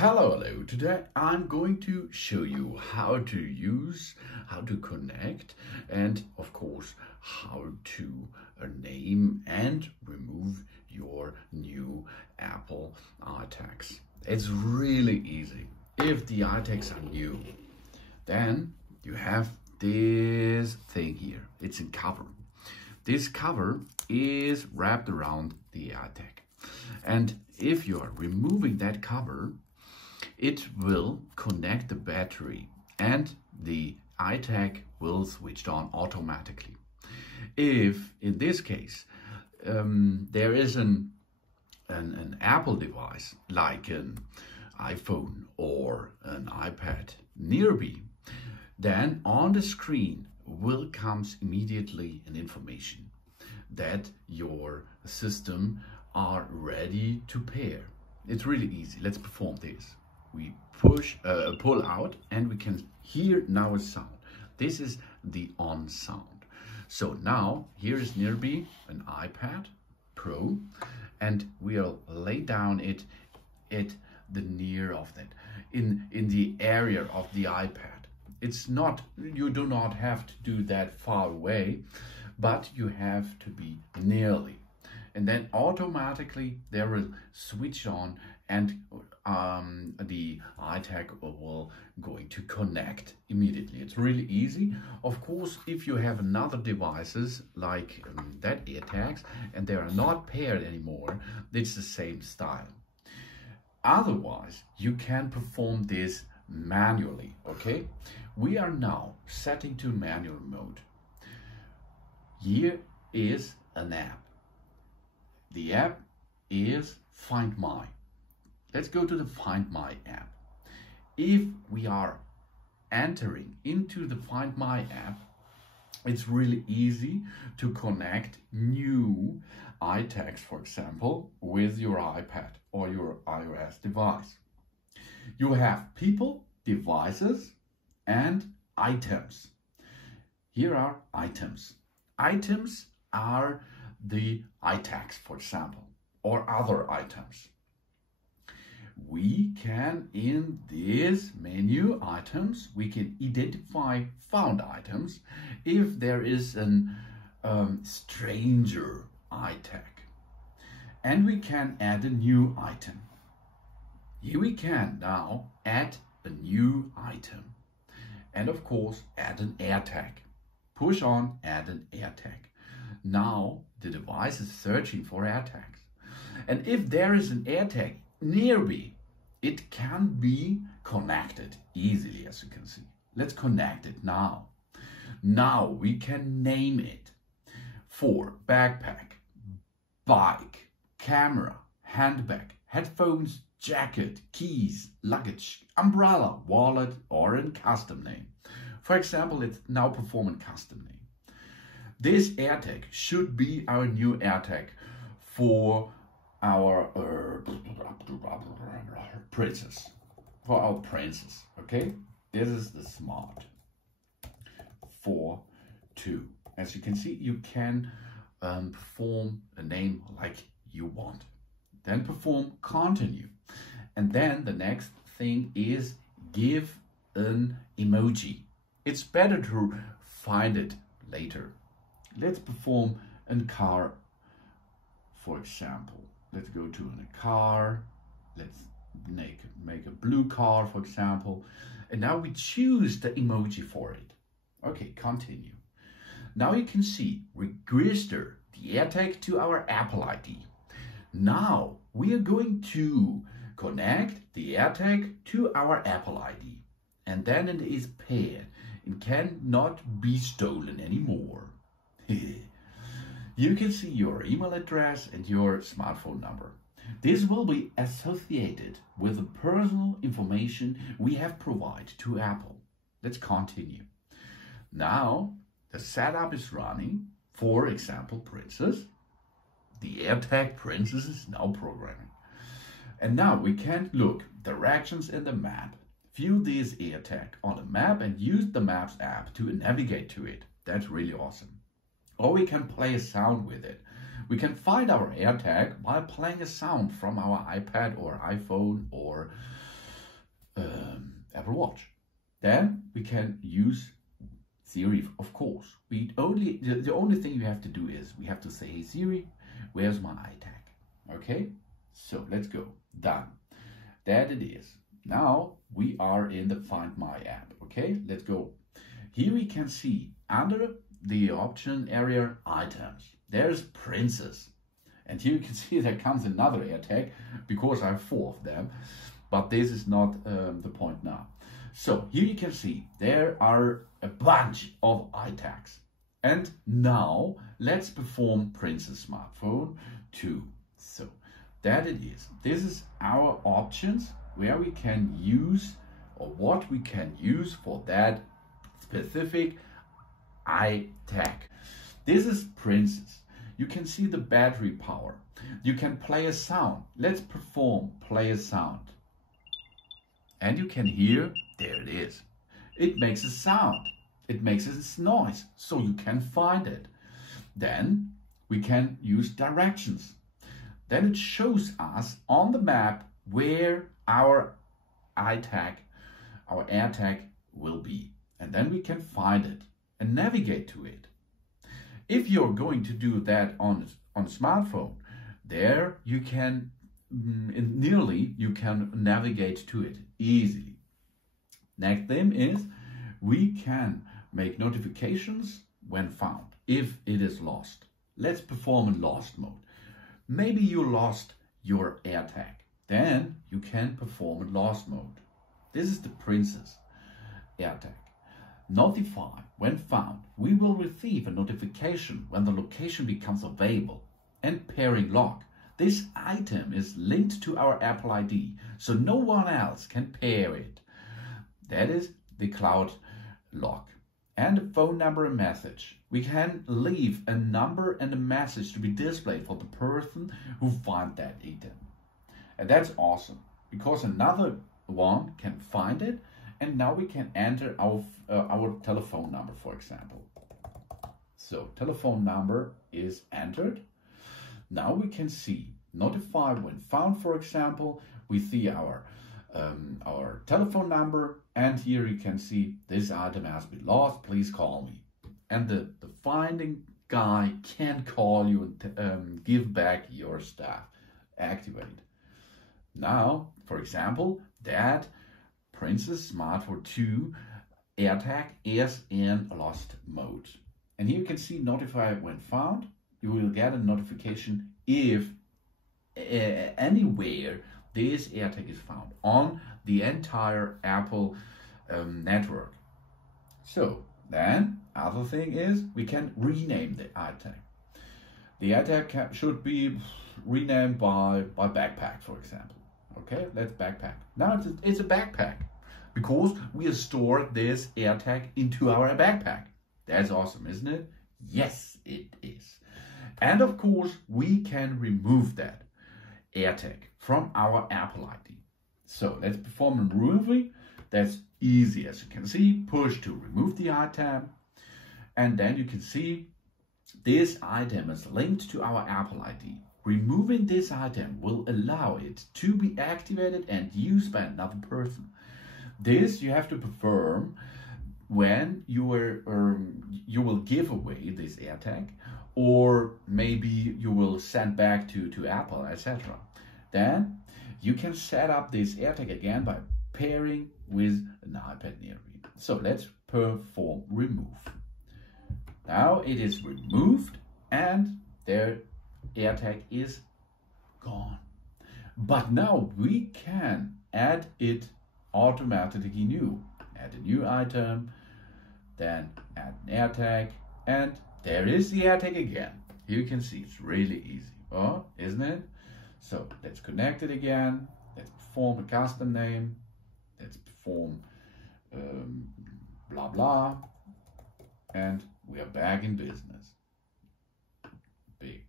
Hello. Today I'm going to show you how to connect, and of course how to name and remove your new Apple AirTags. It's really easy. If the AirTags are new, then you have this thing here. It's a cover. This cover is wrapped around the AirTag. And if you are removing that cover, it will connect the battery and the AirTag will switch on automatically. If in this case there is an Apple device like an iPhone or an iPad nearby, then on the screen will comes immediately an information that your system are ready to pair. It's really easy. Let's perform this. We pull out, and we can hear now a sound. This is the on sound. So now here is nearby an iPad Pro, and we'll lay down it at the near of that, in the area of the iPad. It's not, you do not have to do that far away, but you have to be nearly. And then automatically there will switch on, and the AirTag will going to connect immediately. It's really easy. Of course, if you have another devices like that AirTags and they are not paired anymore, it's the same style. Otherwise, you can perform this manually, okay? We are now setting to manual mode. Here is an app. The app is Find My. Let's go to the Find My app. If we are entering into the Find My app, it's really easy to connect new AirTags, for example, with your iPad or your iOS device. You have people, devices, and items. Here are items. Items are the AirTags, for example, or other items. We can, in this menu items, we can identify found items if there is an stranger AirTag. And we can add a new item. Here we can now add a new item. And of course, add an AirTag. Push on, add an AirTag. Now the device is searching for AirTags. And if there is an AirTag nearby, it can be connected easily, as you can see. Let's connect it now. Now we can name it for backpack, bike, camera, handbag, headphones, jacket, keys, luggage, umbrella, wallet, or a custom name. For example, let's now perform a custom name. This AirTag should be our new AirTag for our princess. For our princess, okay? This is the Smart 4.2. As you can see, you can perform a name like you want. Then perform continue. And then the next thing is give an emoji. It's better to find it later. Let's perform a car, for example. Let's go to a car. Let's make a blue car, for example. And now we choose the emoji for it. Okay, continue. Now you can see, register the AirTag to our Apple ID. Now we are going to connect the AirTag to our Apple ID. And then it is paired. It cannot be stolen anymore. You can see your email address and your smartphone number. This will be associated with the personal information we have provided to Apple. Let's continue. Now the setup is running. For example, Princess. The AirTag Princess is now programming. And now we can look directions in the map. View this AirTag on the map and use the Maps app to navigate to it. That's really awesome. Or we can play a sound with it. We can find our AirTag by playing a sound from our iPad or iPhone or Apple Watch. Then we can use Siri, of course. The only thing you have to do is we have to say, hey Siri, where's my iTag? Okay, so let's go. Done. That it is. Now we are in the Find My app. Okay, let's go. Here we can see under the option area items, there's Princess. And here you can see there comes another AirTag because I have 4 of them. But this is not the point now. So here you can see there are a bunch of iTags. And now let's perform Princess smartphone too. So that it is. This is our options where we can use or what we can use for that specific iTag. This is Princess. You can see the battery power. You can play a sound. Let's perform play a sound. And you can hear, there it is. It makes a sound. It makes a noise, so you can find it. Then we can use directions. Then it shows us on the map where our iTag, our AirTag will be. And then we can find it and navigate to it. If you're going to do that on a smartphone, there you can you can navigate to it easily. Next thing is we can make notifications when found if it is lost. Let's perform in lost mode. Maybe you lost your AirTag. Then you can perform in lost mode. This is the Princess AirTag. Notify when found. We will receive a notification when the location becomes available. And pairing lock. This item is linked to our Apple ID, so no one else can pair it. That is the cloud lock. And a phone number and message. We can leave a number and a message to be displayed for the person who finds that item. And that's awesome, because another one can find it, and now we can enter our telephone number, for example. So telephone number is entered. Now we can see notify when found, for example. We see our telephone number, and here you can see this item has been lost, please call me. And the finding guy can call you and give back your stuff. Activate. Now, for example, that Princess Smartphone 2 AirTag is in lost mode. And here you can see notify when found. You will get a notification if anywhere this AirTag is found on the entire Apple network. So then other thing is we can rename the AirTag. The AirTag should be renamed by backpack, for example. Okay, let's backpack. Now it's a backpack because we have stored this AirTag into our backpack. That's awesome, isn't it? Yes, it is. And of course, we can remove that AirTag from our Apple ID. So let's perform a removal. That's easy, as you can see. Push to remove the item. And then you can see this item is linked to our Apple ID. Removing this item will allow it to be activated and used by another person. This you have to perform when you will give away this AirTag, or maybe you will send back to Apple, etc. Then you can set up this AirTag again by pairing with an iPad near you. So let's perform remove. Now it is removed and their AirTag is gone. But now we can add it automatically new. Add a new item, then add an AirTag, and there is the AirTag again. Here you can see it's really easy, oh, isn't it? So let's connect it again. Let's perform a custom name. Let's perform blah blah, and we are back in business. Big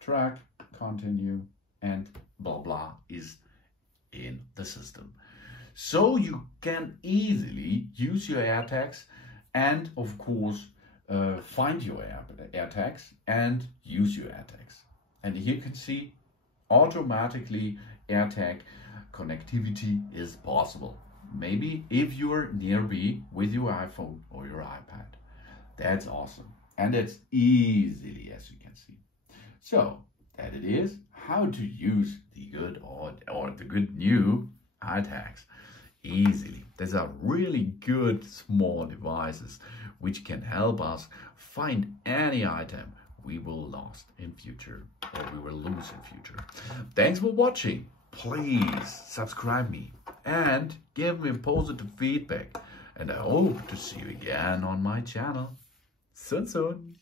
track, continue, and blah blah is in the system. So you can easily use your AirTags and of course find your AirTags and use your AirTags. And here you can see automatically AirTag connectivity is possible. maybe if you're nearby with your iPhone or your iPad. That's awesome. And it's easily, as you can see. So that it is how to use the good or the good new AirTags easily. These are really good small devices which can help us find any item we will lost in future or we will lose in future. Thanks for watching. Please subscribe me and give me positive feedback. And I hope to see you again on my channel soon.